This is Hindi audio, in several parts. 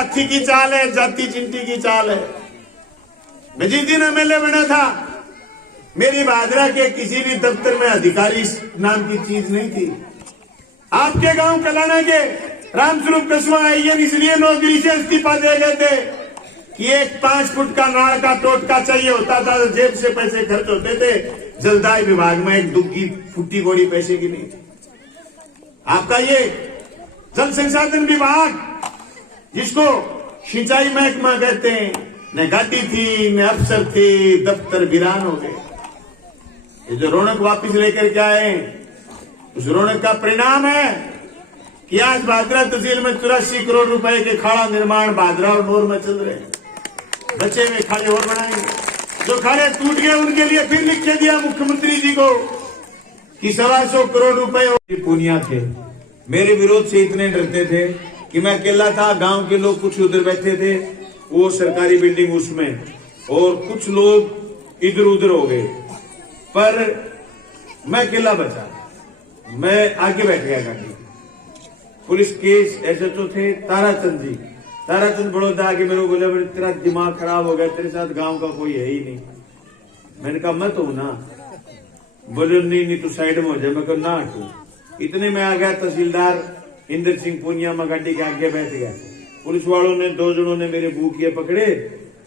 हाथी की चाल है, जाति चिंटी की चाल है। मैं जिस दिन एमएलए बना था, मेरी भादरा के किसी भी दफ्तर में अधिकारी नाम की चीज नहीं थी। आपके गांव कलाना के रामस्वरूप कस्बा आईएन इसलिए नौकरी से इस्तीफा दे गए थे कि एक 5 फुट का नाड़ का टोटका चाहिए होता था, जेब से पैसे खर्च होते थे। जलदाय विभाग में एक दुग्गी फुट्टी गोड़ी पैसे की नहीं थी। आपका ये जल संसाधन विभाग, जिसको सिंचाई महकमा कहते हैं, न गाड़ी थी न अफसर थे, दफ्तर वीरान हो गए। ये जो रौनक वापिस लेकर के आए, उस रौनक का परिणाम है कि आज भादरा तहसील में 84 करोड़ रुपए के खाड़ा निर्माण भादरा और नोर में चल रहे हैं। बचे हुए खाड़े और बनाएंगे। जो खाड़े टूट गए उनके लिए फिर लिख के दिया मुख्यमंत्री जी को कि 125 करोड़ रुपए पूनिया थे। मेरे विरोध से इतने डरते थे कि मैं अकेला था, गांव के लोग कुछ उधर बैठे थे वो सरकारी बिल्डिंग उसमें, और कुछ लोग इधर उधर हो गए, पर मैं अकेला बचा। मैं आगे बैठ गया गाड़ी। पुलिस केस एसएचओ थे ताराचंद जी, ताराचंद बड़ौदा आगे मेरे को बोले, तेरा दिमाग खराब हो गया, तेरे साथ गांव का कोई है ही नहीं। मैंने कहा मैं तो हूं ना। बोले नहीं तू साइड में हो जाए। मैं कहा ना हटू। इतने में आ गया तहसीलदार इंद्र सिंह पूनिया, में गाड़ी के आगे बैठ गया। पुलिस वालों ने 2 जनों ने मेरे बूकिए पकड़े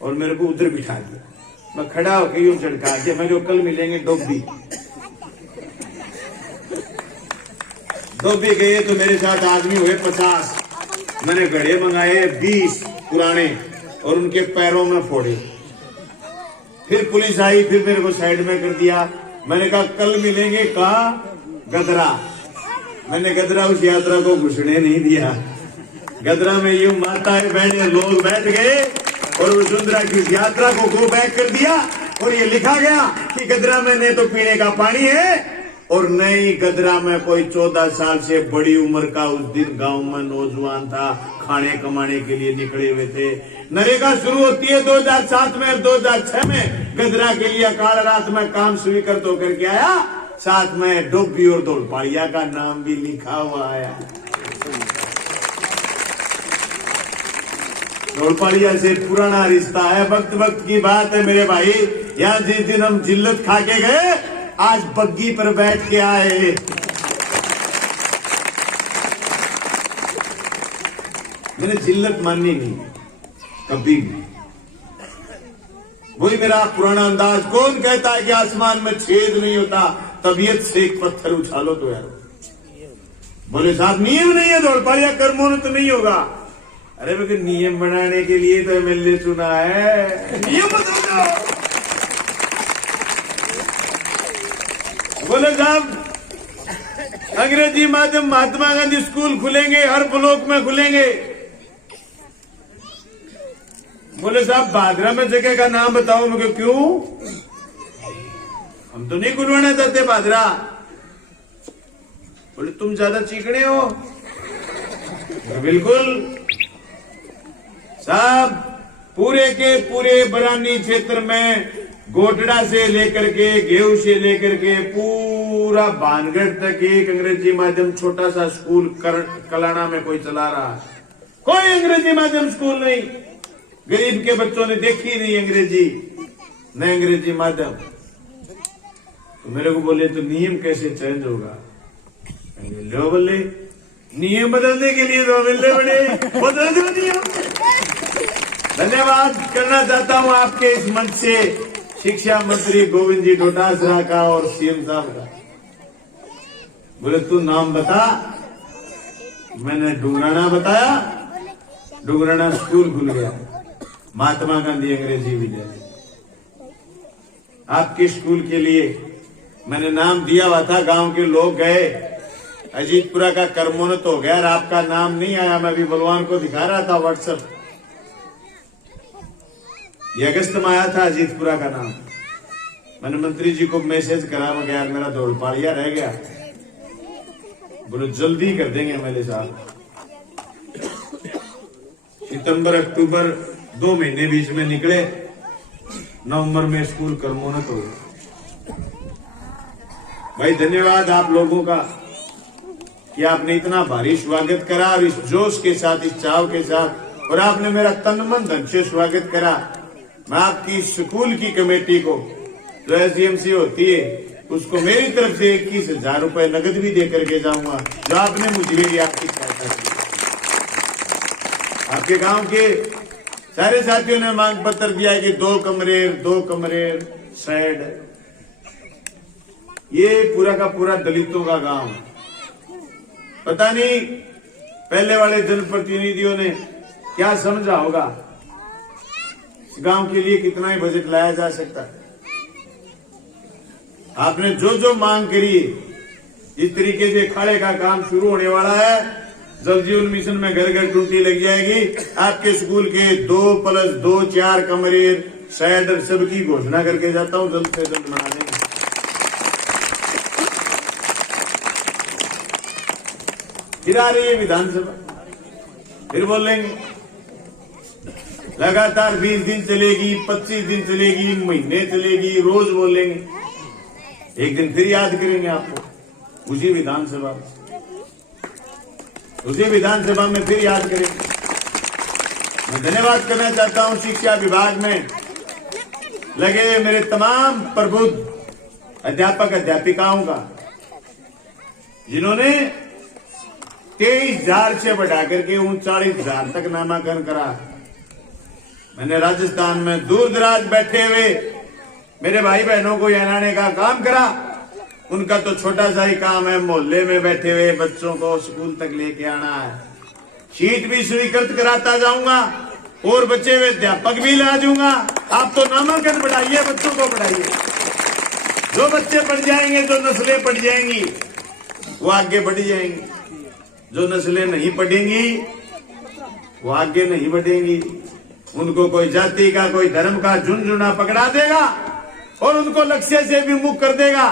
और मेरे को उधर बिठा दिया। मैं खड़ा होकर यूं झटका दिया। मैं जो कल मिलेंगे डोबी गए तो मेरे साथ आदमी हुए 50। मैंने घड़े मंगाए 20 पुराने और उनके पैरों में फोड़े। फिर पुलिस आई, फिर मेरे को साइड में कर दिया। मैंने कहा कल मिलेंगे। कहा गदरा। मैंने गदरा उस यात्रा को घुसने नहीं दिया। गदरा में यूं माताएं बहनें लोग बैठ गए और वसुंधरा की यात्रा को गो बैक कर दिया। और ये लिखा गया कि गदरा में न तो पीने का पानी है और नई गदरा में कोई 14 साल से बड़ी उम्र का उस दिन गांव में नौजवान था, खाने कमाने के लिए निकले हुए थे। नरेगा शुरू होती है 2007 में और 2006 में गदरा के लिए काल रात में काम स्वीकृत होकर के आया। साथ में डोबी और दौड़पाड़िया का नाम भी लिखा हुआ आया। दौड़पाड़िया से पुराना रिश्ता है, वक्त वक्त की बात है मेरे भाई। यहाँ जिस दिन हम जिल्लत खा के गए, आज बग्गी पर बैठ के आए। मैंने जिल्लत माननी नहीं कभी भी। वही मेरा पुराना अंदाज। कौन कहता है कि आसमान में छेद नहीं होता, तबीयत से एक पत्थर उछालो तो यार। बोले साहब नियम नहीं है, दौड़पाड़िया कर्मोन्नत नहीं होगा। अरे मैं नियम बनाने के लिए तो एमएलए चुना है, नियम बदलो। बोले साहब अंग्रेजी माध्यम महात्मा गांधी स्कूल खुलेंगे, हर ब्लॉक में खुलेंगे। बोले साहब भादरा में जगह का नाम बताओ। मैं क्यों? हम तो नहीं खुलवाना चाहते भादरा। बोले तुम ज्यादा चिकने हो। बिल्कुल साहब, पूरे के पूरे बरानी क्षेत्र में गोटड़ा से लेकर के गेहूं से लेकर के पूरा भानगढ़ तक एक अंग्रेजी माध्यम छोटा सा स्कूल कलाना में कोई चला रहा है। कोई अंग्रेजी माध्यम स्कूल नहीं। गरीब के बच्चों ने देखी नहीं अंग्रेजी, न अंग्रेजी माध्यम। तो मेरे को बोले तो नियम कैसे चेंज होगा? लो बोले नियम बदलने के लिए तो मिलने बड़े बदल दो नियम। धन्यवाद करना चाहता हूं आपके इस मंच से शिक्षा मंत्री गोविंद जी डोटासरा का और सीएम साहब का। बोले तू नाम बता। मैंने डुंगराना बताया। डुंगराना स्कूल खुल गया, महात्मा गांधी अंग्रेजी विद्यालय। आपके स्कूल के लिए मैंने नाम दिया हुआ था। गांव के लोग गए, अजीतपुरा का कर्मोन्नत हो गया और आपका नाम नहीं आया। मैं भी बलवान को दिखा रहा था व्हाट्सएप, ये अगस्त में आया था अजीतपुरा का नाम। मैंने मंत्री जी को मैसेज करा, मैं यार मेरा दौड़पाड़िया रह गया। बोले जल्दी कर देंगे एमएलए साहब। सितंबर अक्टूबर 2 महीने बीच में निकले, नवंबर में स्कूल कर्मोन्नत हो गया। भाई धन्यवाद आप लोगों का कि आपने इतना भारी स्वागत करा और इस जोश के साथ, इस चाव के साथ और आपने मेरा तन मन धन से स्वागत करा। मैं आपकी स्कूल की कमेटी को जो एसडीएमसी होती है उसको मेरी तरफ से 21,000 रुपए नगद भी दे करके जाऊंगा, जो आपने मुझे भी आपकी सहायता की। आपके गांव के सारे साथियों ने मांग पत्र दिया कि 2 कमरे शेड। ये पूरा का पूरा दलितों का गांव। पता नहीं पहले वाले जनप्रतिनिधियों ने क्या समझा होगा, गांव के लिए कितना ही बजट लाया जा सकता है। आपने जो जो मांग करी, इस तरीके से खाड़े का काम शुरू होने वाला है। जल जीवन मिशन में घर घर टूटी लग जाएगी। आपके स्कूल के 2+2 4 कमरे शेड सबकी घोषणा करके जाता हूं, जल्द से जल्द बना देंगे। फिर आ रही है विधानसभा, फिर बोलेंगे लगातार 20 दिन चलेगी, 25 दिन चलेगी, महीने चलेगी, रोज बोलेंगे। एक दिन फिर याद करेंगे आपको उसी विधानसभा में फिर याद करेंगे। मैं धन्यवाद करना चाहता हूं शिक्षा विभाग में लगे मेरे तमाम प्रबुद्ध अध्यापक अध्यापिकाओं का, जिन्होंने 23,000 से बढ़ा करके 39,000 तक नामांकन करा। मैंने राजस्थान में दूर दराज बैठे हुए मेरे भाई बहनों को हराने का काम करा। उनका तो छोटा सा ही काम है, मोहल्ले में बैठे हुए बच्चों को स्कूल तक लेके आना है। सीट भी स्वीकृत कराता जाऊंगा और बचे हुए अध्यापक भी ला दूंगा। आप तो नामांकन बढ़ाइए, बच्चों को बढ़ाइए। जो बच्चे बढ़ जाएंगे, जो नस्लें बढ़ जाएंगी, वो आगे बढ़ जाएंगी। जो नस्लें नहीं पढ़ेंगी वो आगे नहीं बढ़ेंगी। उनको कोई जाति का, कोई धर्म का झुंझुना पकड़ा देगा और उनको लक्ष्य से विमुख कर देगा।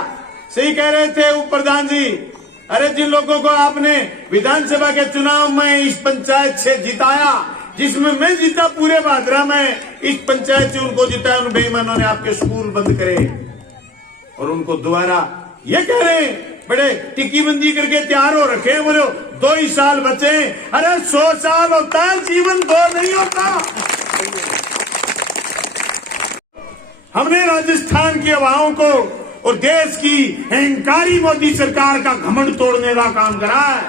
सही कह रहे थे उप प्रधान जी। अरे जिन लोगों को आपने विधानसभा के चुनाव में इस पंचायत से जिताया, जिसमें मैं जीता पूरे भादरा में, इस पंचायत से उनको जिताया, उन बेईमानों ने आपके स्कूल बंद करे और उनको दोबारा ये कह रहे बड़े टिक्की बंदी करके तैयार हो रखे हैं। बोलो 2 ही साल बचे। अरे 100 साल होता है जीवन, 2 नहीं होता। हमने राजस्थान के युवाओं को और देश की अहंकारी मोदी सरकार का घमंड तोड़ने का काम करा है।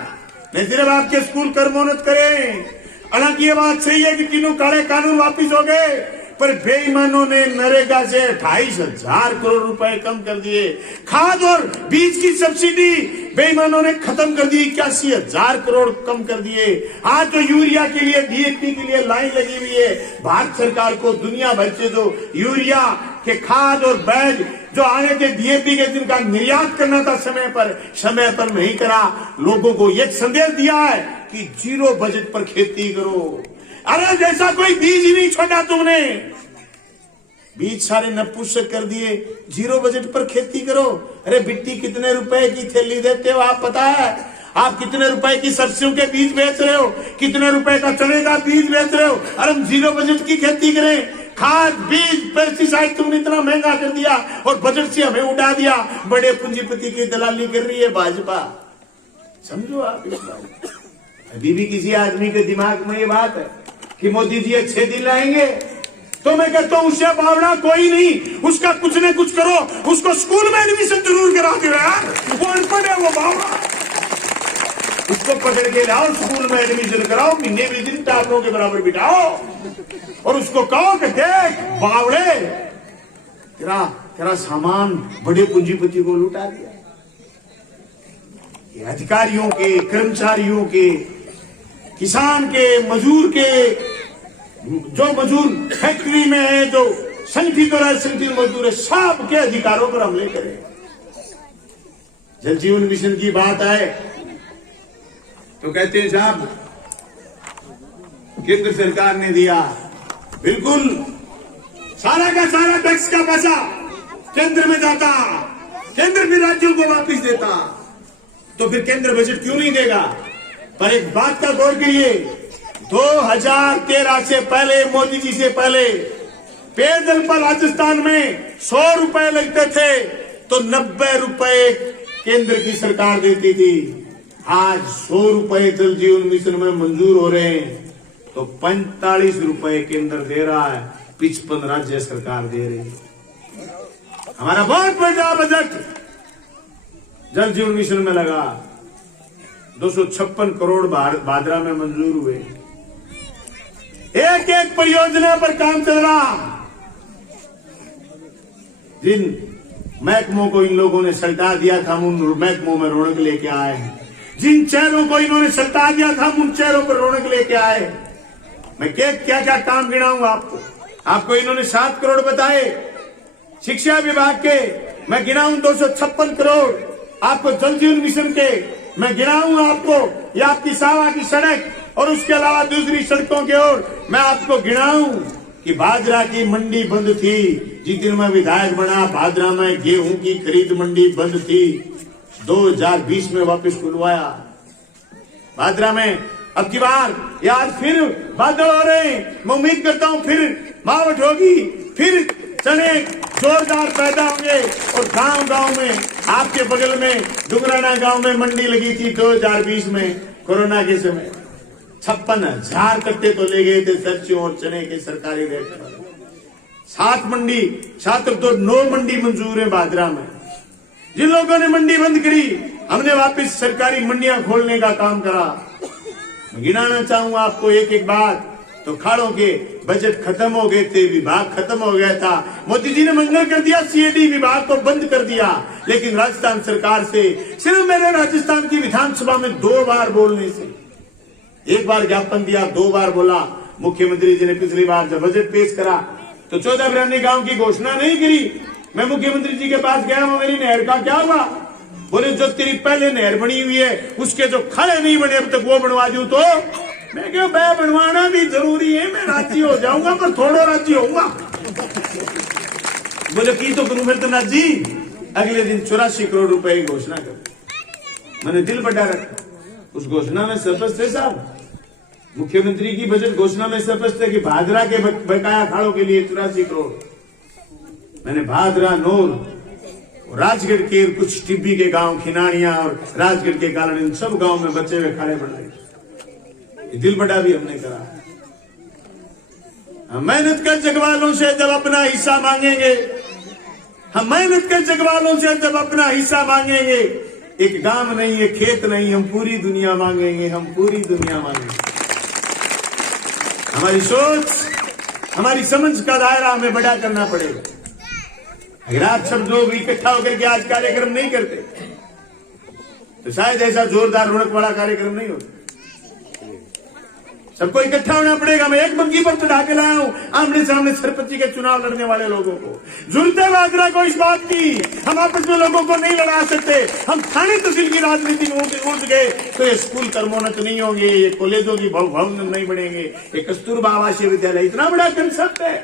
नहीं सिर्फ आपके स्कूल कर्मोन्नत करें। हालांकि ये बात सही है कि तीनों काले कानून वापिस हो गए, पर बेईमानों ने नरेगा से 28,000 करोड़ रुपए कम कर दिए। खाद और बीज की सब्सिडी बेईमानों ने खत्म कर दी, 81,000 करोड़ कम कर दिए। आज जो यूरिया के लिए, डीएपी के लिए लाइन लगी हुई है, भारत सरकार को दुनिया भर से जो यूरिया के खाद और बैग जो आने थे, डीएपी के, जिनका निर्यात करना था समय पर नहीं करा। लोगों को एक संदेश दिया है कि 0 बजट पर खेती करो। अरे जैसा कोई बीज ही नहीं छोड़ा तुमने, बीज सारे नपुंसक कर दिए। 0 बजट पर खेती करो। अरे बिट्टी कितने रुपए की थैली देते हो आप पता है? आप कितने रुपए की सरसों के बीज बेच रहे हो, कितने रुपए का चने का बीज बेच रहे हो। अरे हम 0 बजट की खेती करें। खाद, बीज, पेस्टिसाइड तुमने इतना महंगा कर दिया और बजट से हमें उड़ा दिया। बड़े पूंजीपति की दलाली कर रही है भाजपा। समझो आप इस बात। अभी भी किसी आदमी के दिमाग में ये बात है कि मोदी जी अच्छे दिन लाएंगे, तो मैं कहता हूं उससे बावड़ा कोई नहीं। उसका कुछ न कुछ करो, उसको स्कूल में एडमिशन जरूर करा दो यार। वो अनपढ़ है, वो बावड़ा। उसको पकड़ के लाओ, स्कूल में एडमिशन कराओ, महीने में दिन टापरों के बराबर बिठाओ और उसको कहो कि देख बावड़े, तेरा सामान बड़े पूंजीपति को लुटा दिया। ये अधिकारियों के, कर्मचारियों के, किसान के, मजदूर के, जो मजदूर फैक्ट्री में है, जो संगठित और असंगठित मजदूर है, सब के अधिकारों पर हमले करें। जल जीवन मिशन की बात आए तो कहते हैं साहब केंद्र सरकार ने दिया। बिल्कुल सारा का सारा टैक्स का पैसा केंद्र में जाता, केंद्र भी राज्यों को वापस देता, तो फिर केंद्र बजट क्यों नहीं देगा? पर एक बात का गौर करिए, 2013 से पहले, मोदी जी से पहले पेयजल पर राजस्थान में 100 रुपए लगते थे तो 90 रुपए केंद्र की सरकार देती थी। आज 100 रुपए जल जीवन मिशन में मंजूर हो रहे हैं। तो 45 रुपए केंद्र दे रहा है, 55 राज्य सरकार दे रही है। हमारा बहुत बड़ा बजट जल जीवन मिशन में लगा, 256 करोड़ भादरा में मंजूर हुए। एक एक परियोजना पर काम चल रहा। जिन महकमों को इन लोगों ने सल्टा दिया था, हम उन महकमों में रौनक लेके आए हैं। जिन चेहरों को इन्होंने सल्टा दिया था, हम उन चेहरों पर रौनक लेके आए। मैं क्या क्या काम गिनाऊंगा आपको इन्होंने 7 करोड़ बताए शिक्षा विभाग के, मैं गिनाऊं 256 करोड़ आपको जल जीवन मिशन के, मैं गिनाऊंगा आपको ये आपकी सावा की सड़क, और उसके अलावा दूसरी सड़कों की ओर मैं आपको गिनाऊं कि भादरा की मंडी बंद थी। जिस दिन मैं विधायक बना, भादरा में गेहूं की खरीद मंडी बंद थी, 2020 में वापस खुलवाया भादरा में। अब की बार यार फिर बादल हो रहे हैं, मैं उम्मीद करता हूं फिर मावट होगी, फिर चने जोरदार पैदा होंगे। और गांव गांव में, आपके बगल में डुगराना गांव में मंडी लगी थी 2020 में कोरोना के समय, 56,000 कट्टे तो ले गए थे सरसों और चने के सरकारी रेट पर। 9 मंडी मंजूर है भादरा में। जिन लोगों ने मंडी बंद करी, हमने वापस सरकारी मंडियां खोलने का काम करा। गिनाना चाहूंगा आपको एक एक बात। तो खाड़ों के बजट खत्म हो गए थे, विभाग खत्म हो गया था, मोदी जी ने मंजूर कर दिया, सीएडी विभाग को बंद कर दिया। लेकिन राजस्थान सरकार से सिर्फ मेरे राजस्थान की विधानसभा में 2 बार बोलने से, एक बार ज्ञापन दिया, 2 बार बोला। मुख्यमंत्री जी ने पिछली बार जब बजट पेश करा तो 14 बिरानी गांव की घोषणा नहीं करी। मैं मुख्यमंत्री जी के पास गया, मेरी नहर का क्या हुआ? बोले जो तेरी पहले नहर बनी हुई है उसके जो खाले नहीं बने अब तक वो बनवा दूं। तो मैं क्या मैं बनवाना भी जरूरी है, मैं राजी हो जाऊंगा पर थोड़ा राजी होऊंगा। बोले की तो करूं फिर तो नाथ जी। अगले दिन 84 करोड़ रुपए की घोषणा कर, मैंने दिल बटा रखा। उस घोषणा में स्पष्ट है साहब, मुख्यमंत्री की बजट घोषणा में स्पष्ट है कि भादरा के बकाया खाड़ों के लिए 84 करोड़। मैंने भादरा, नूर, राजगढ़ के कुछ टिब्बी के गांव, खिनानिया और राजगढ़ के कारण इन सब गांव में बचे हुए खाड़े बन रहे। दिल बड़ा भी हमने करा। हम मेहनत कर जगवालों से जब अपना हिस्सा मांगेंगे, हम मेहनत कर जगवालों से जब अपना हिस्सा मांगेंगे, एक गांव नहीं है, खेत नहीं, हम पूरी दुनिया मांगेंगे, हम पूरी दुनिया मांगेंगे। हमारी सोच, हमारी समझ का दायरा हमें बड़ा करना पड़ेगा। अगर आप सब लोग इकट्ठा होकर के आज कार्यक्रम नहीं करते तो शायद ऐसा जोरदार रौनक वाला कार्यक्रम नहीं होता। सबको इकट्ठा होना पड़ेगा। मैं एक बंगी पर चढ़ा के लाया हूं आमने सामने सरपंची के चुनाव लड़ने वाले लोगों को। जरूरत है भादरा को इस बात की, हम आपस में लोगों को नहीं लड़ा सकते। हम थाने तहसील की राजनीति में उठ गए तो ये स्कूल कर्मोन्नत नहीं होंगे, ये कॉलेजों की भवन नहीं बढ़ेंगे, ये कस्तूरबा आवासीय विद्यालय इतना बड़ा कंसेप्ट है।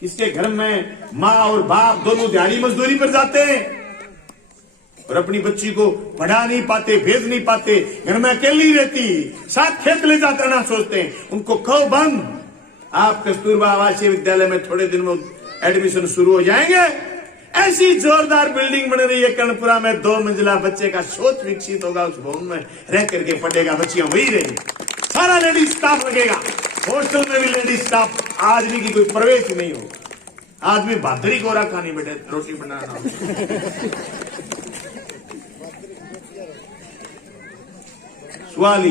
किसके घर में माँ और बाप दोनों दिहाड़ी मजदूरी पर जाते हैं और अपनी बच्ची को पढ़ा नहीं पाते, भेज नहीं पाते, घर में अकेली रहती, साथ खेत ले जाकर ना सोचते हैं, उनको कहो बंद। आप कस्तूरबा आवासीय विद्यालय में थोड़े दिन में एडमिशन शुरू हो जाएंगे। ऐसी जोरदार बिल्डिंग बन रही है कर्णपुरा में, 2 मंजिला, बच्चे का सोच विकसित होगा, उस भवन में रह करके पढ़ेगा, बच्चियां वही रहेंगी, सारा लेडीज स्टाफ लगेगा। हॉस्टल में भी लेडीज स्टाफ, आदमी की कोई प्रवेश नहीं होगा। आदमी भादरी को रखा नहीं बेटे, रोटी बनाना। सवाल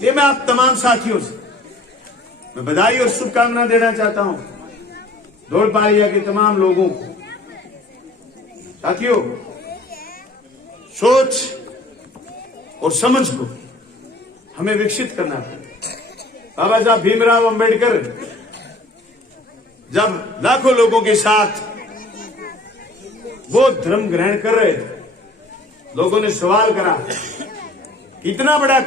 ये मैं आप तमाम साथियों से मैं बधाई और शुभकामना देना चाहता हूं, धौलपारिया के तमाम लोगों को। साथियों, सोच और समझ को हमें विकसित करना है। बाबा साहब भीमराव अंबेडकर जब लाखों लोगों के साथ वो धर्म ग्रहण कर रहे थे, लोगों ने सवाल करा, इतना बड़ा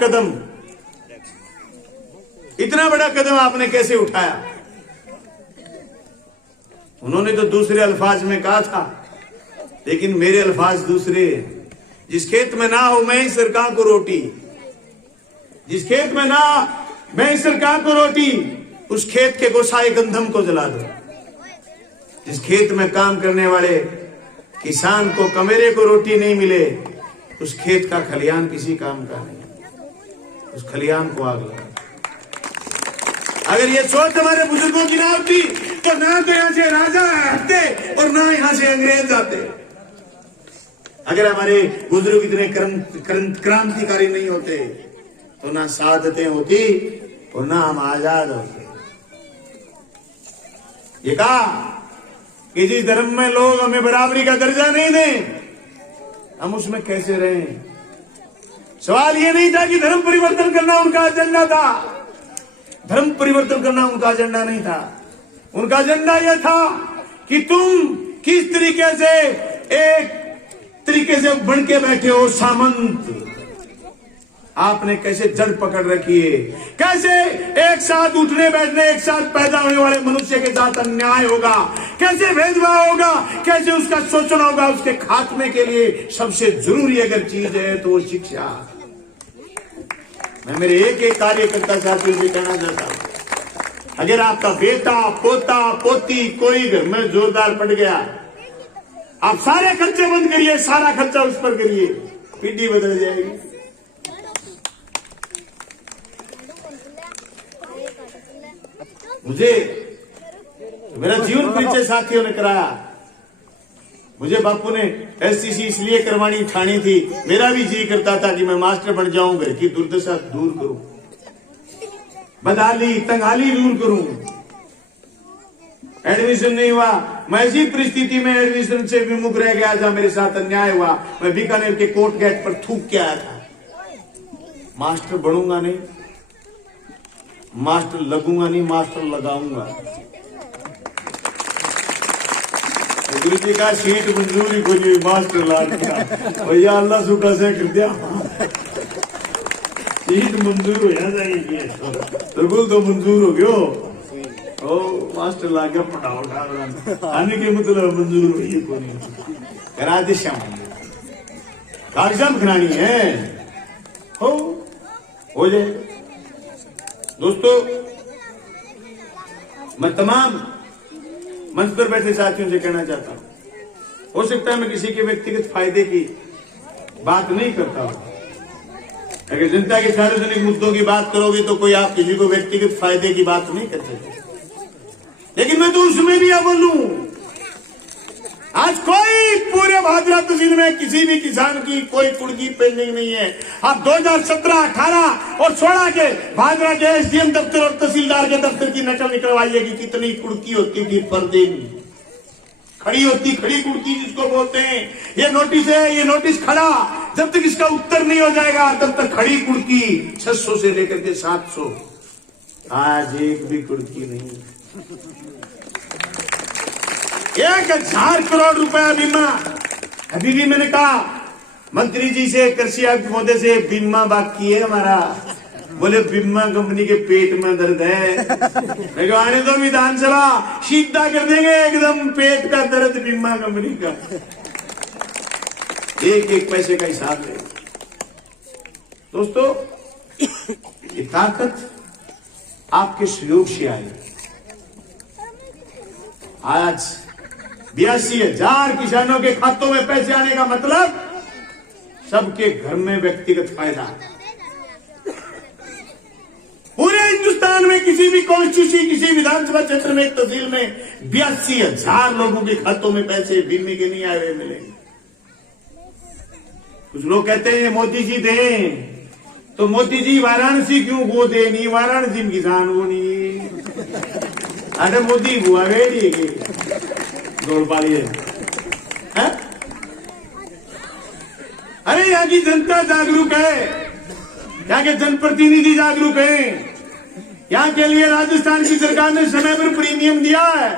कदम आपने कैसे उठाया? उन्होंने तो दूसरे अल्फाज में कहा था, लेकिन मेरे अल्फाज दूसरे। जिस खेत में ना हो मैं ही सरकार को रोटी, जिस खेत में ना मैं ही सरकार को रोटी, उस खेत के गोसाई गंधम को जला दो। जिस खेत में काम करने वाले किसान को, कमेरे को रोटी नहीं मिले, उस खेत का खलियान किसी काम का नहीं, उस खलियान को आग लगा। अगर ये सोच हमारे बुजुर्गों की ना होती तो ना तो यहां से राजा हटते और ना यहां से अंग्रेज आते। अगर हमारे बुजुर्ग इतने क्रांतिकारी नहीं होते तो ना सादतें होती और ना हम आजाद होते। ये कहा कि जिस धर्म में लोग हमें बराबरी का दर्जा नहीं दें, हम उसमें कैसे रहें। सवाल ये नहीं था कि धर्म परिवर्तन करना उनका एजेंडा था, धर्म परिवर्तन करना उनका एजेंडा नहीं था। उनका एजेंडा यह था कि तुम किस तरीके से एक तरीके से बन के बैठे हो सामंत, आपने कैसे जड़ पकड़ रखी है, कैसे एक साथ उठने बैठने एक साथ पैदा होने वाले मनुष्य के साथ अन्याय होगा, कैसे भेदभाव होगा, कैसे उसका शोषण होगा। उसके खात्मे के लिए सबसे जरूरी अगर चीज है तो वो शिक्षा। मैं मेरे एक एक कार्यकर्ता साथियों से कहना चाहता हूं, अगर आपका बेटा पोता पोती कोई घर में जोरदार पड़ गया, आप सारे खर्चे बंद करिए, सारा खर्चा उस पर करिए, पीढ़ी बदल जाएगी। मुझे मेरा जीवन परिचय साथियों ने कराया। मुझे बापू ने एससीसी इसलिए करवानी ठानी थी, मेरा भी जी करता था कि मैं मास्टर बन जाऊं, घर की दुर्दशा दूर करूं, बदहाली तंगहाली दूर करूं। एडमिशन नहीं हुआ, मैं इसी परिस्थिति में एडमिशन से विमुख रह गया था, मेरे साथ अन्याय हुआ। मैं बीकानेर के कोर्ट गेट पर थूक के आया था, मास्टर बनूंगा नहीं, मास्टर लगूंगा नहीं, मास्टर लगाऊंगा। गुरु जी का सीट मंजूरी को नहीं, मास्टर लाऊंगा। भैया अल्लाह सुखा से कर दिया, सीट मंजूर हो जाएगी, बिल्कुल तो मंजूर हो गयो। ओ मास्टर लाके पटाओ आने के मतलब मंजूर हुई को नहीं, करा दे श्याम कागजात खिलानी है, हो जाए। दोस्तों, मैं तमाम मंच पर बैठे साथियों से कहना चाहता हूं, हो सकता है मैं किसी के व्यक्तिगत फायदे की बात नहीं करता हूं। अगर जनता के सार्वजनिक मुद्दों की बात करोगे तो कोई आप किसी को व्यक्तिगत फायदे की बात नहीं कर सकते, लेकिन मैं तो उसमें भी अव्वल हूं। आज कोई पूरे भादरा तहसील में किसी भी किसान की कोई कुड़की पेंडिंग नहीं है। आप 2017, 18 और 16 के भादरा के एसडीएम दफ्तर और तहसीलदार के दफ्तर की नकल निकलवाइए कि कितनी कुड़की होती थी पर दिन, खड़ी होती, खड़ी कुड़की जिसको बोलते हैं। ये नोटिस है, ये नोटिस खड़ा, जब तक इसका उत्तर नहीं हो जाएगा तब तक खड़ी कुड़की 600 से लेकर के 700। आज एक भी कुड़की नहीं। 1000 करोड़ रुपया बीमा। अभी भी मैंने कहा मंत्री जी से, कृषि आयुक्त महोदय से, बीमा बाकी है हमारा। बोले बीमा कंपनी के पेट में दर्द है। मैं आने दो विधानसभा, सीधा कर देंगे एकदम पेट का दर्द बीमा कंपनी का। एक एक पैसे का हिसाब ले। दोस्तों, ये ताकत आपके सहयोग से आई। आज 82,000 किसानों के खातों में पैसे आने का मतलब सबके घर में व्यक्तिगत फायदा। पूरे हिंदुस्तान में किसी भी कॉन्स्टिट्यूंसी, किसी विधानसभा क्षेत्र में, एक तहसील में 82,000 लोगों के खातों में पैसे बीमे के नहीं आए हुए मिलेंगे। कुछ लोग कहते हैं मोदी जी दें, तो मोदी जी वाराणसी क्यों वो दे नहीं, वाराणसी में किसान वो नहीं। अरे मोदी हुआ वेड़ी दौड़ पाली है। अरे यहाँ की जनता जागरूक है, यहाँ के जनप्रतिनिधि जागरूक हैं। यहाँ के लिए राजस्थान की सरकार ने समय पर प्रीमियम दिया है।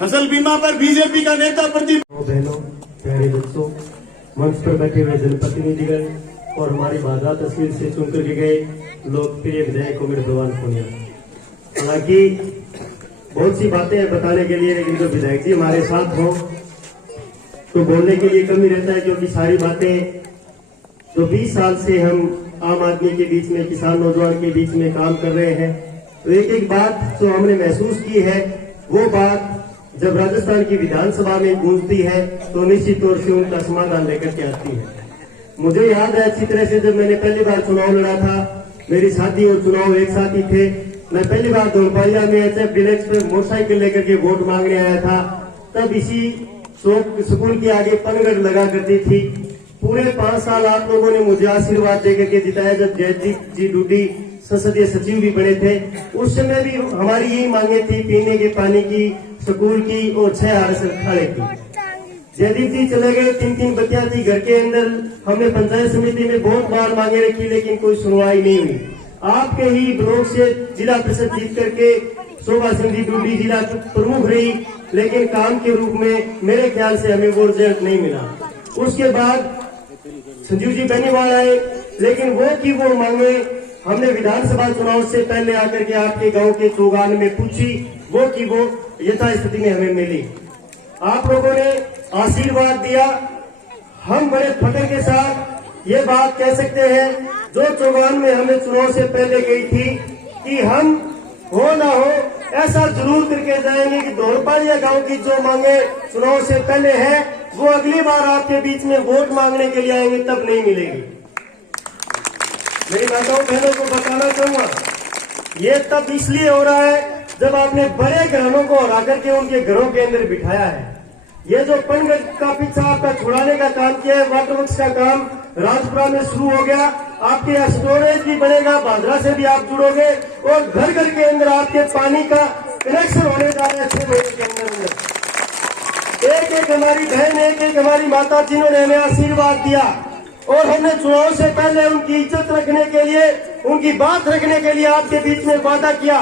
फसल बीमा पर बीजेपी का नेता प्रति बहनों, प्यारे दोस्तों, मंच पर बैठे हुए जनप्रतिनिधिगण और हमारी भादरा तहसील से चुनकर के गए लोकप्रिय विधायक उमेश भगवान पुनिया। हालांकि बहुत सी बातें बताने के लिए, लेकिन जो विधायक जी हमारे साथ हो तो बोलने के लिए कम ही रहता है, क्योंकि सारी बातें जो 20 साल से हम आम आदमी के बीच में, किसान नौजवान के बीच में काम कर रहे हैं, तो एक एक बात जो हमने महसूस की है, वो बात जब राजस्थान की विधानसभा में गूंजती है तो निश्चित तौर से उनका समाधान लेकर के आती है। मुझे याद है अच्छी तरह से, जब मैंने पहली बार चुनाव लड़ा था मेरी शादी और चुनाव एक साथ ही थे। मैं पहली बार धोलपालिया में एचएफ डिलेक्स पे मोटरसाइकिल लेकर के वोट मांगने आया था। तब इसी स्कूल के आगे पनगढ़ लगा करती थी। पूरे 5 साल आप लोगों ने मुझे आशीर्वाद देकर के जिताया। जब जयदीप जी डूडी संसदीय सचिव भी बने थे, उस समय भी हमारी यही मांगे थी, पीने के पानी की, स्कूल की और 6 आरएसएल खाने की। जयदीप जी चले गए, 3-3 बच्चियां थी घर के अंदर। हमने पंचायत समिति में बहुत बार मांगे रखी, लेकिन कोई सुनवाई नहीं हुई। आपके ही ब्लॉक से जिला परिषद जीत करके शोभा सिंह जी डूडी जिला प्रमुख रही, लेकिन काम के रूप में मेरे ख्याल से हमें वो रिजल्ट नहीं मिला। उसके बाद संजीव जी बेनीवाल आए, लेकिन वो मांगे हमने विधानसभा चुनाव से पहले आकर के आपके गांव के चौगान में पूछी, वो यथास्थिति में हमें मिली। आप लोगों ने आशीर्वाद दिया। हम बड़े फख्र के साथ ये बात कह सकते हैं, जो चौगान में हमें चुनाव से पहले गई थी, कि हम हो ना हो ऐसा जरूर करके जाएंगे कि धोलपालिया गांव की जो मांगे चुनाव से पहले है, वो अगली बार आपके बीच में वोट मांगने के लिए आएंगे तब नहीं मिलेगी। मेरी माताओं बहनों को बताना चाहूंगा, ये तब इसलिए हो रहा है जब आपने बड़े घरानों को हरा करके उनके घरों के अंदर बिठाया है। ये जो पनगढ़ का पीछा आपका छुड़ाने का काम किया है, वाटर वर्क्स का काम राजपुरा में शुरू हो गया। आपके यहाँ स्टोरेज भी बनेगा, भादरा से भी आप जुड़ोगे और घर घर के अंदर आपके पानी का कनेक्शन होने जा रहे हैं 6 महीने के अंदर। एक एक हमारी बहन, एक एक हमारी माता जिन्होंने हमें आशीर्वाद दिया, और हमने चुनाव से पहले उनकी इज्जत रखने के लिए, उनकी बात रखने के लिए आपके बीच में वादा किया।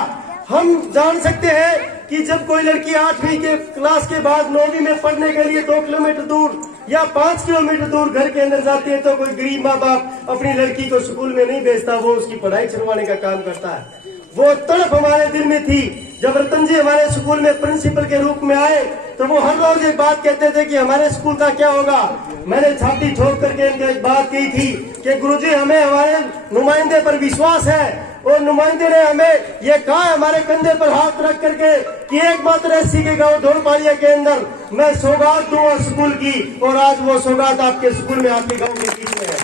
हम जान सकते हैं कि जब कोई लड़की 8वीं के क्लास के बाद 9वीं में पढ़ने के लिए 2 किलोमीटर दूर या 5 किलोमीटर दूर घर के अंदर जाती है, तो कोई गरीब माँ बाप अपनी लड़की को स्कूल में नहीं भेजता, वो उसकी पढ़ाई छुड़वाने का काम करता है। वो तड़प हमारे दिल में थी। जब रतन जी हमारे स्कूल में प्रिंसिपल के रूप में आए, तो वो हर रोज एक बात कहते थे कि हमारे स्कूल का क्या होगा। मैंने छाती ठोक करके इनसे एक बात कही थी कि गुरुजी, हमें हमारे नुमाइंदे पर विश्वास है, और नुमाइंदे ने हमें ये कहा हमारे कंधे पर हाथ रख करके कि एकमात्र एससी के गांव धोलपालिया के अंदर मैं सौगात दूंगा स्कूल की, और आज वो सौगात आपके स्कूल में, आपके गांव के बीच में है।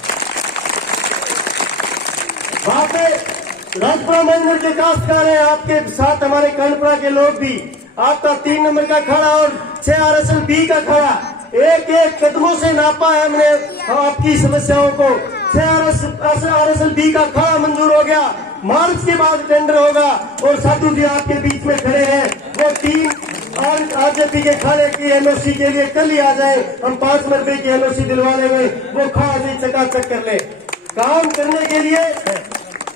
वहां पे राजपुरा मंदिर के काश्तकार हैं, आपके साथ हमारे कर्णपुरा के लोग भी। आपका 3 नंबर का खड़ा और 6 आरएसएल बी का खड़ा, एक एक कदमों से नापा है हमने आपकी समस्याओं को। 6 आरएसएल बी का खड़ा मंजूर हो गया। मार्च के बाद टेंडर होगा, और साधु जी आपके बीच में खड़े हैं। वो 3 आरजेपी के खाने की एनओसी के लिए कल ही आ जाए, हम 5 रुपए की एनओसी दिलवा लेंगे, वो खा चकाचक कर ले। काम करने के लिए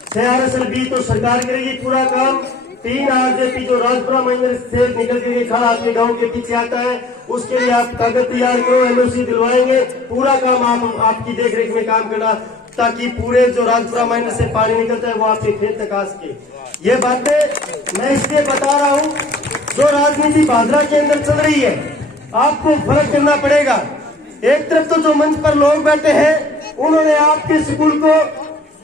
6 आरएसएल बी तो सरकार करेगी पूरा काम। 3 आरजेपी जो राजपुरा मंदिर से निकल के खड़ा आपके गांव के पीछे आता है, उसके लिए आप कागज तैयार करो, एनओसी दिलवाएंगे। पूरा काम आपकी देखरेख में काम करना, ताकि पूरे जो राजपुरा मंदिर से पानी निकलता है वो आपके खेत तक आ सके। ये बातें मैं इसलिए बता रहा हूँ, जो राजनीति भादरा के अंदर चल रही है, आपको फर्क करना पड़ेगा। एक तरफ तो जो मंच पर लोग बैठे हैं, उन्होंने आपके स्कूल को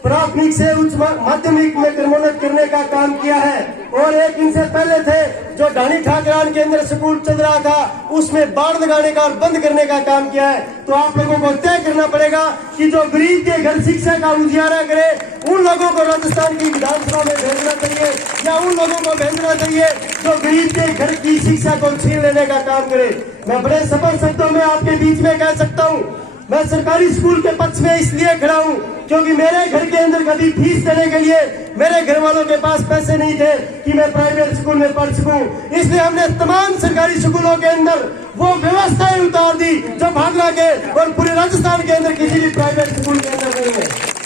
प्राथमिक से उच्च माध्यमिक में क्रमोन्नत करने का काम किया है, और एक इनसे पहले थे जो ढाणी ठाकरान के अंदर स्कूल चल रहा था, उसमें बाढ़ लगाने का और बंद करने का काम किया है। तो आप लोगों को तय करना पड़ेगा कि जो गरीब के घर शिक्षा का उजियारा करे, उन लोगों को राजस्थान की विधानसभा में भेजना चाहिए, या उन लोगों को भेजना चाहिए जो गरीब के घर की शिक्षा को छीन लेने का काम करे। मैं बड़े स्पष्ट शब्दों में आपके बीच में कह सकता हूँ, मैं सरकारी स्कूल के पक्ष में इसलिए खड़ा हूँ क्योंकि मेरे घर के अंदर कभी फीस देने के लिए मेरे घर वालों के पास पैसे नहीं थे कि मैं प्राइवेट स्कूल में पढ़ सकूं। इसलिए हमने तमाम सरकारी स्कूलों के अंदर वो व्यवस्थाएं उतार दी जो भागला के और पूरे राजस्थान के अंदर किसी भी प्राइवेट स्कूल के अंदर नहीं है।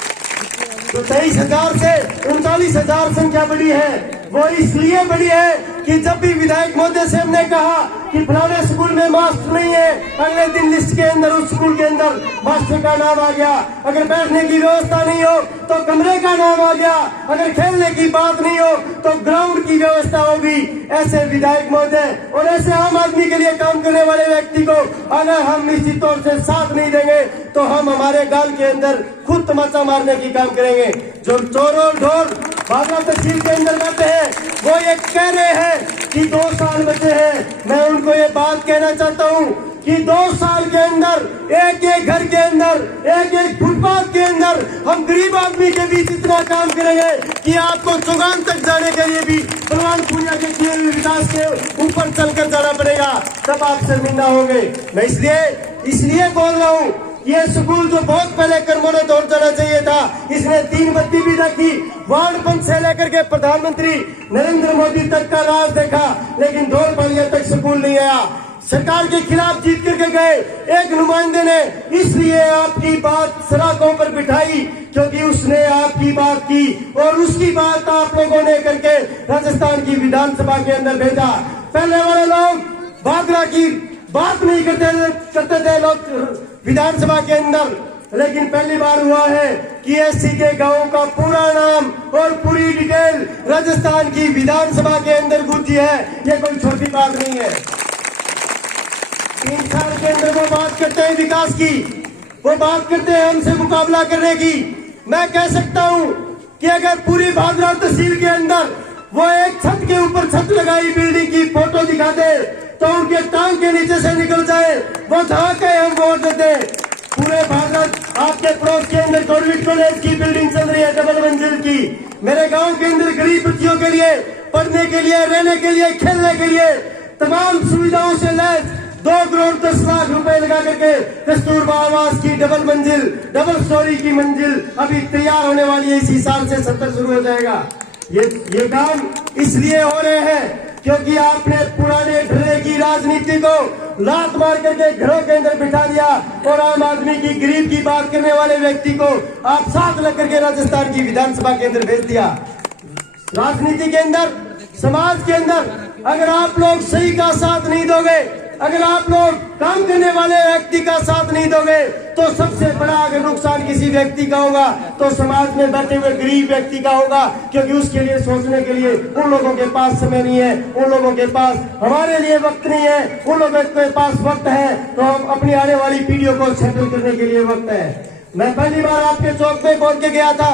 तो 23,000 से 39,000 संख्या बढ़ी है। वो इसलिए बढ़ी है कि जब भी विधायक महोदय से हमने कहा कि फलाने स्कूल में मास्टर नहीं है, अगले दिन लिस्ट के अंदर उस स्कूल के अंदर मास्टर का नाम आ गया। अगर बैठने की व्यवस्था नहीं हो तो कमरे का नाम आ गया। अगर खेलने की बात नहीं हो तो ग्राउंड की व्यवस्था होगी। ऐसे विधायक महोदय और ऐसे आम आदमी के लिए काम करने वाले व्यक्ति को अगर हम निश्चित तौर से साथ नहीं देंगे तो हम हमारे गाल के अंदर खुद तमाचा मारने की काम करेंगे। जो चोर और ढोर भादरा तहसील के अंदर बैठे हैं वो ये कह रहे हैं कि 2 साल बचे हैं। मैं उनको ये बात कहना चाहता हूँ, कि 2 साल के अंदर एक एक घर के अंदर, एक एक फुटपाथ के अंदर हम गरीब आदमी के बीच इतना काम करेंगे कि आपको चुगान तक जाने के लिए भी बलवान पूनिया के किए हुए विकास के ऊपर चलकर जाना पड़ेगा, तब आप शर्मिंदा होंगे। मैं इसलिए बोल रहा हूँ, ये स्कूल जो बहुत पहले कर्मों दौड़ जाना चाहिए था, इसने 3 बत्ती भी देखी, वार्ड पंच से लेकर के प्रधानमंत्री नरेंद्र मोदी तक का राज देखा, लेकिन धौलपालिया तक स्कूल नहीं आया। सरकार के खिलाफ जीत करके गए एक नुमाइंदे ने इसलिए आपकी बात सड़कों पर बिठाई क्योंकि उसने आपकी बात की और उसकी बात आप लोगों ने करके राजस्थान की विधानसभा के अंदर भेजा। पहले वाले लोग भादरा की बात नहीं करते थे लोग विधानसभा के अंदर, लेकिन पहली बार हुआ है कि एससी के गांवों का पूरा नाम और पूरी डिटेल राजस्थान की विधानसभा के अंदर गूंजी है। ये कोई छोटी बात नहीं है। 3 साल के अंदर वो बात करते हैं विकास की, वो बात करते हैं हमसे मुकाबला करने की। मैं कह सकता हूं कि अगर पूरी भादरा तहसील के अंदर वो एक छत के ऊपर छत लगाई बिल्डिंग की फोटो दिखा दे तो उनके टांग के नीचे से निकल जाए, वो जहां के हम वोट देते। पूरे भारत आपके पड़ोस के अंदर गवर्नमेंट कॉलेज की बिल्डिंग चल रही है डबल मंजिल की। मेरे गांव के अंदर गरीब बच्चियों के लिए पढ़ने के लिए, रहने के लिए, खेलने के लिए तमाम सुविधाओं से लैस 2 करोड़ 10 लाख रुपए लगा करके कस्तूरबा आवास की डबल स्टोरी की मंजिल अभी तैयार होने वाली है। इसी साल से 70 शुरू हो जाएगा। ये काम इसलिए हो रहे हैं क्योंकि आपने पुराने ढर्रे की राजनीति को लात मार करके घरों के अंदर बिठा दिया और आम आदमी की, गरीब की बात करने वाले व्यक्ति को आप साथ लग करके राजस्थान की विधानसभा के अंदर भेज दिया। राजनीति के अंदर, समाज के अंदर अगर आप लोग सही का साथ नहीं दोगे, अगर आप लोग काम करने वाले व्यक्ति का साथ नहीं दोगे तो सबसे बड़ा अगर नुकसान किसी व्यक्ति का होगा तो समाज में बैठे हुए गरीब व्यक्ति का होगा, क्योंकि उसके लिए सोचने के लिए उन लोगों के पास समय नहीं है, उन लोगों के पास हमारे लिए वक्त नहीं है। उन लोगों के पास वक्त है तो हम अपनी आने वाली पीढ़ियों को सेटल करने के लिए वक्त है। मैं पहली बार आपके चौक में बोल के गया था,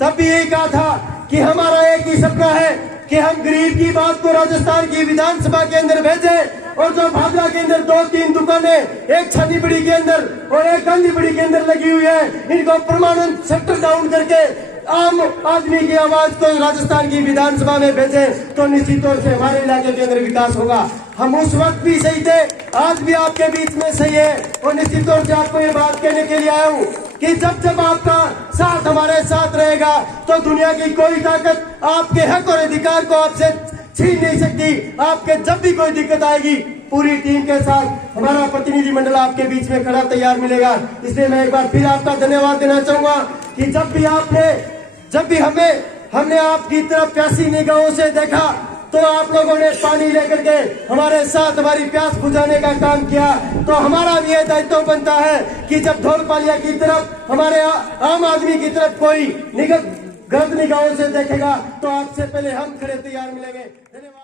तब भी यही कहा था कि हमारा एक ही सपना है कि हम गरीब की बात को राजस्थान की विधानसभा के अंदर भेजें और जो भादरा के अंदर 2-3 दुकानें, एक छानीपड़ी के अंदर और एक गांधीपड़ी के अंदर लगी हुई है, इनको परमानेंट शटर डाउन करके आम आदमी की आवाज को राजस्थान की विधानसभा में भेजें तो निश्चित तौर से हमारे इलाके के अंदर विकास होगा। हम उस वक्त भी सही थे, आज भी आपके बीच में सही है और निश्चित तौर से आपको ये बात कहने के लिए आया हूँ कि जब जब आपका साथ हमारे साथ रहेगा तो दुनिया की कोई ताकत आपके हक और अधिकार को आपसे छीन नहीं सकती। आपके जब भी कोई दिक्कत आएगी पूरी टीम के साथ हमारा प्रतिनिधि मंडल आपके बीच में खड़ा तैयार मिलेगा। इसलिए मैं एक बार फिर आपका धन्यवाद देना चाहूंगा कि जब भी हमने आपकी तरफ प्यासी निगाहों से देखा तो आप लोगों ने पानी लेकर के हमारे साथ हमारी प्यास बुझाने का काम किया। तो हमारा भी यह दायित्व बनता है कि जब धौलपालिया की तरफ हमारे आम आदमी की तरफ कोई गलत निगाहों से देखेगा तो आपसे पहले हम खड़े तैयार मिलेंगे। धन्यवाद।